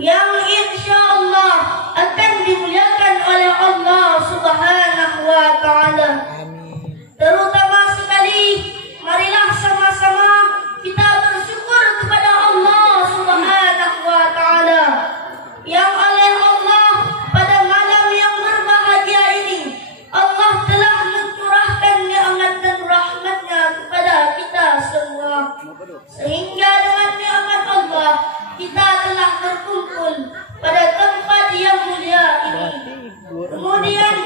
yang insya Allah akan dimuliakan oleh Allah Subhanahu wa Ta'ala. Terutama sekali, marilah sama-sama kita bersyukur kepada Allah Subhanahu wa Ta'ala yang oleh Allah pada malam yang berbahagia ini Allah telah mencurahkan nikmat dan rahmatnya kepada kita semua, sehingga dengan nikmat Allah kita telah berkumpul pada tempat yang mulia ini. Kemudian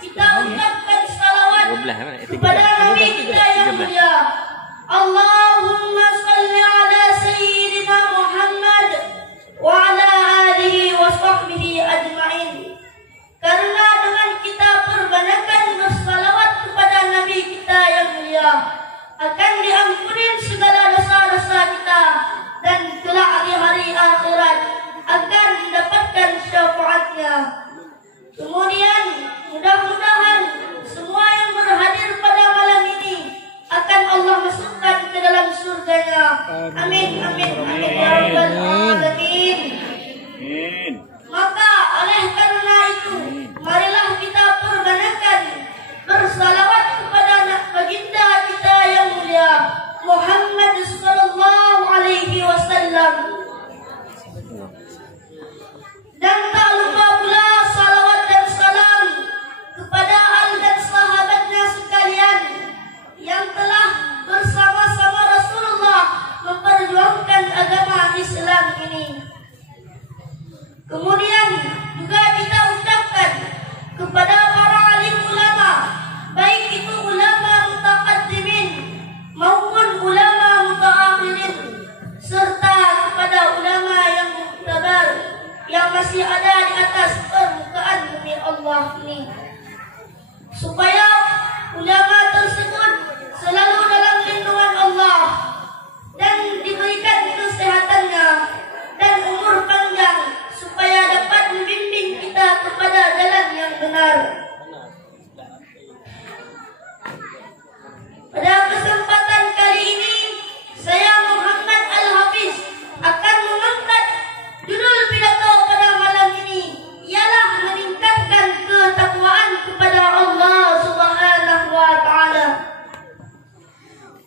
kita ucapkan salawat kepada Nabi kita yang mulia. Allahumma salli ala Sayyidina Muhammad wa ala alihi wa sahbihi ajma'in. Karena dengan kita perbanyakan bersalawat kepada Nabi kita yang mulia, akan diampuni segala dosa-dosa kita, dan kelak di hari akhirat akan mendapatkan syafaatnya. Kemudian mudah-mudahan semua yang berhadir pada malam ini akan Allah masukkan ke dalam surganya. Amin, amin, amin, ya rabbal alamin. Maka oleh karena itu, marilah kita perbanyakan bersalawat kepada baginda kita yang mulia Muhammad sallallahu alaihi wasallam. Dan tak lupa pula salawat dan salam kepada al dan sahabatnya sekalian yang telah bersama-sama Rasulullah memperjuangkan agama Islam ini. Kemudian juga kita ucapkan kepada para alim ulama, baik itu ulama mutaqaddimin maupun ulama mutaakhirin, serta kepada ulama yang muktabar yang masih ada di atas permukaan bumi Allah ini, supaya ulama tersebut selalu dalam lindungan Allah dan diberikan kesehatannya dan umur panjang, supaya dapat membimbing kita kepada jalan yang benar. Pada kesempatan kali ini, saya Muhammad Al-Hafiz akan mengangkat judul pidato pada malam ini, ialah meningkatkan ketakwaan kepada Allah Subhanahu wa Ta'ala.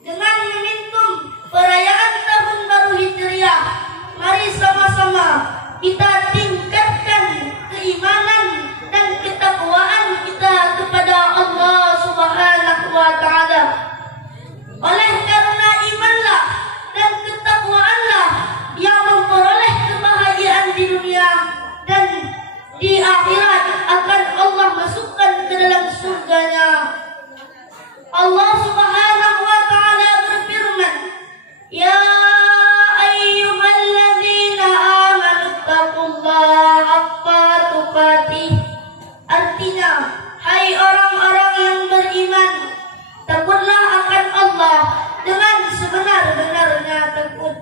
Dengan momentum perayaan Tahun Baru Hijriah, mari sama-sama kita tingkatkan keimanan dan ketakwaan kita kepada Allah Subhanahu wa Ta'ala. Oleh karena imanlah dan ketakwaanlah yang memperoleh kebahagiaan di dunia, dan di akhirat akan Allah masukkan ke dalam surganya. Allah Subhanahu wa Ta'ala berfirman, Ya ayyuhalladzina amanu taqullaha haqqa tuqatih. Artinya, hai orang-orang yang beriman, takutlah akan Allah dengan sebenar-benarnya takut.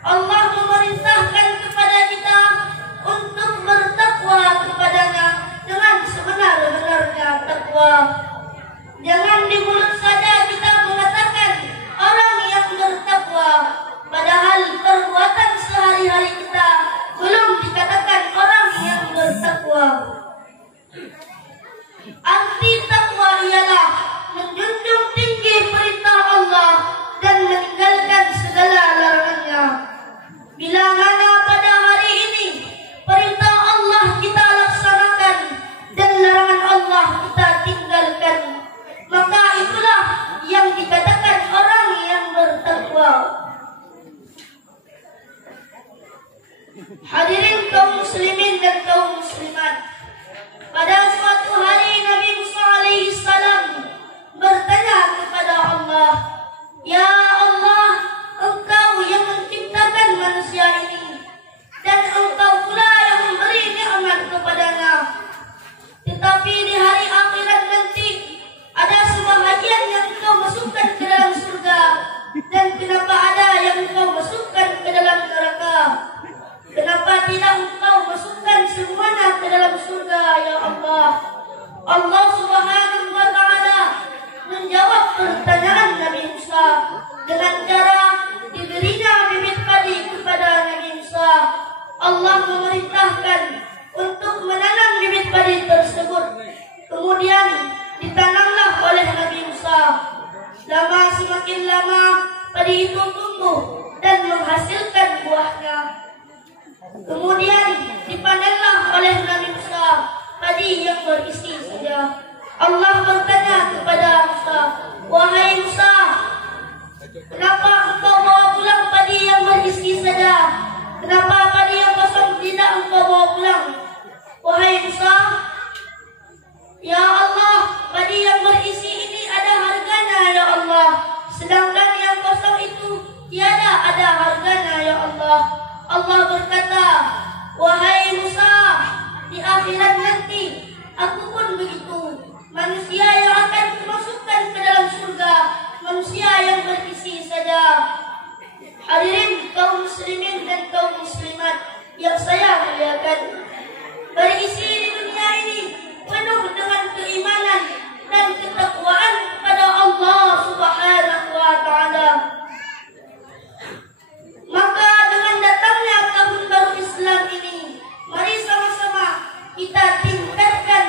Allah memerintahkan kepada kita untuk bertakwa kepadanya dengan sebenar-benarnya takwa. Jangan di mulut saja kita mengatakan orang yang bertakwa, padahal perbuatan sehari-hari kita belum dikatakan orang yang bertakwa. Arti takwa ialah menjunjung tinggi perintah Allah dan meninggalkan segala larangannya. Bila mana pada hari ini perintah Allah kita laksanakan dan larangan Allah kita tinggalkan, maka itulah yang dikatakan orang yang bertakwa. Hadirin kaum muslimin dan kaum muslimat, pada suatu hari Nabi Musa alaihi salam bertanya kepada Allah, Ya Allah, Engkau yang menciptakan manusia ini, dan Engkau pula yang memberi nikmat kepadanya. Tetapi di hari akhirat nanti ada sebahagian yang Engkau masukkan ke dalam surga, dan kenapa ada yang Engkau masukkan ke dalam neraka? Kenapa tidak Engkau masukkan semuanya ke dalam surga, ya Allah? Allah Subhanahu wa Ta'ala menjawab pertanyaan Nabi Musa dengan cara diberinya bibit padi kepada Nabi Musa. Allah memerintahkan untuk menanam bibit padi tersebut. Kemudian ditanamlah oleh Nabi Musa. Semakin lama padi itu tumbuh dan menghasilkan buahnya. Kemudian dipanenlah oleh Nabi Musa padi yang berisi saja. Allah bertanya kepada Musa, "Wahai Musa, kenapa engkau bawa pulang padi yang berisi saja? Kenapa padi yang kosong tidak engkau bawa pulang?" "Wahai Musa, ya Allah, padi yang berisi ini ada harganya ya Allah, sedangkan yang kosong itu tiada ada harganya ya Allah." Allah berkata, "Wahai Musa, di akhirat nanti aku pun begitu. Manusia yang akan dimasukkan ke dalam surga, manusia yang berisi saja." Hadirin kaum muslimin dan kaum muslimat yang saya muliakan, berisi di dunia ini penuh dengan keimanan dan ketakwaan kepada Allah Subhanahu wa taala. Maka dengan datangnya tahun baru Islam ini, mari sama-sama kita tingkatkan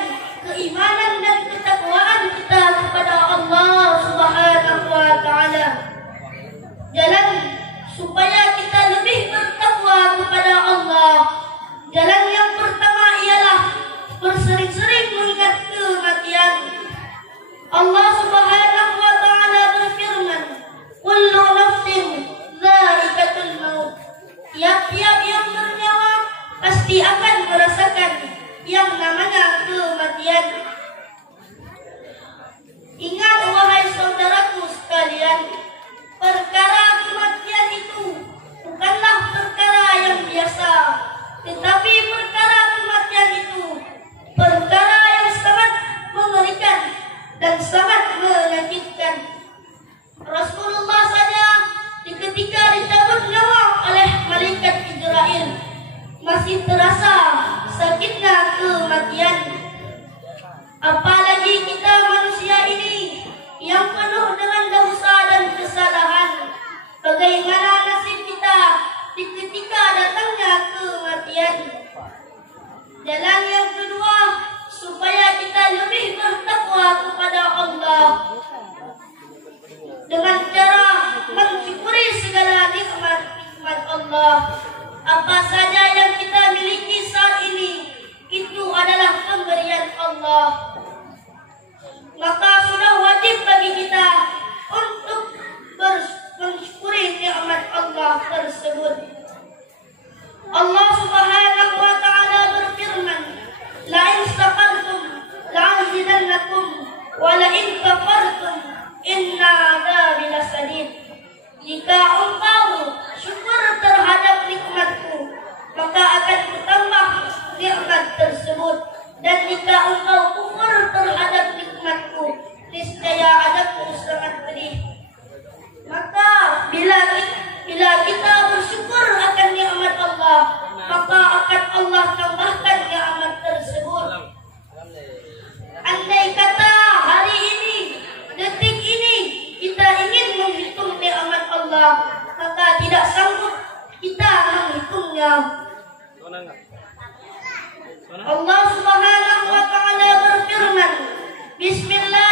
keimanan dan ketakwaan kita kepada Allah Subhanahu wa taala. Jalan supaya kita lebih bertakwa kepada Allah, jalan yang pertama ialah bersering-sering mengingat kematian. Allah Subhanahu wa taala berfirman, "Kullu nafsin dha'iqatul maut." Tiap-tiap yang bernyawa pasti akan merasakan yang namanya kematian. Ingat wahai saudaraku sekalian, perkara kematian itu bukanlah perkara yang biasa, tetapi perkara kematian itu perkara yang sangat mengerikan dan sangat menyakitkan. Rasulullah saja ketika dicabut nyawa oleh malaikat Jibril masih terasa sakitnya kematian. Apalagi kita manusia ini yang penuh dengan dosa dan kesalahan. Bagaimana nasib kita di ketika datangnya kematian? Jalan yang kedua supaya kita lebih bertakwa kepada Allah dengan cara mensyukuri segala nikmat Allah. Apa saja yang kita miliki saat ini, itu adalah pemberian Allah. Maka sudah wajib bagi kita untuk mensyukuri nikmat Allah tersebut. Allah Subhanahu wa taala berfirman, "La in syakartum la'azidannakum wa la in kafartum inna 'adzabi lasadid." Jika engkau syukur terhadap nikmatku, maka akan bertambah nikmat tersebut, dan jika engkau kufur terhadap nikmatku, niscaya adabku sangat pedih. Maka bila kita bersyukur akan nikmat Allah, maka akan Allah tambahkan nikmat tersebut. Andai kata hari ini, detik ini kita ingin menghitung nikmat Allah, maka tidak sanggup kita menghitungnya. Allah Subhanahu wa taala berfirman, "Bismillah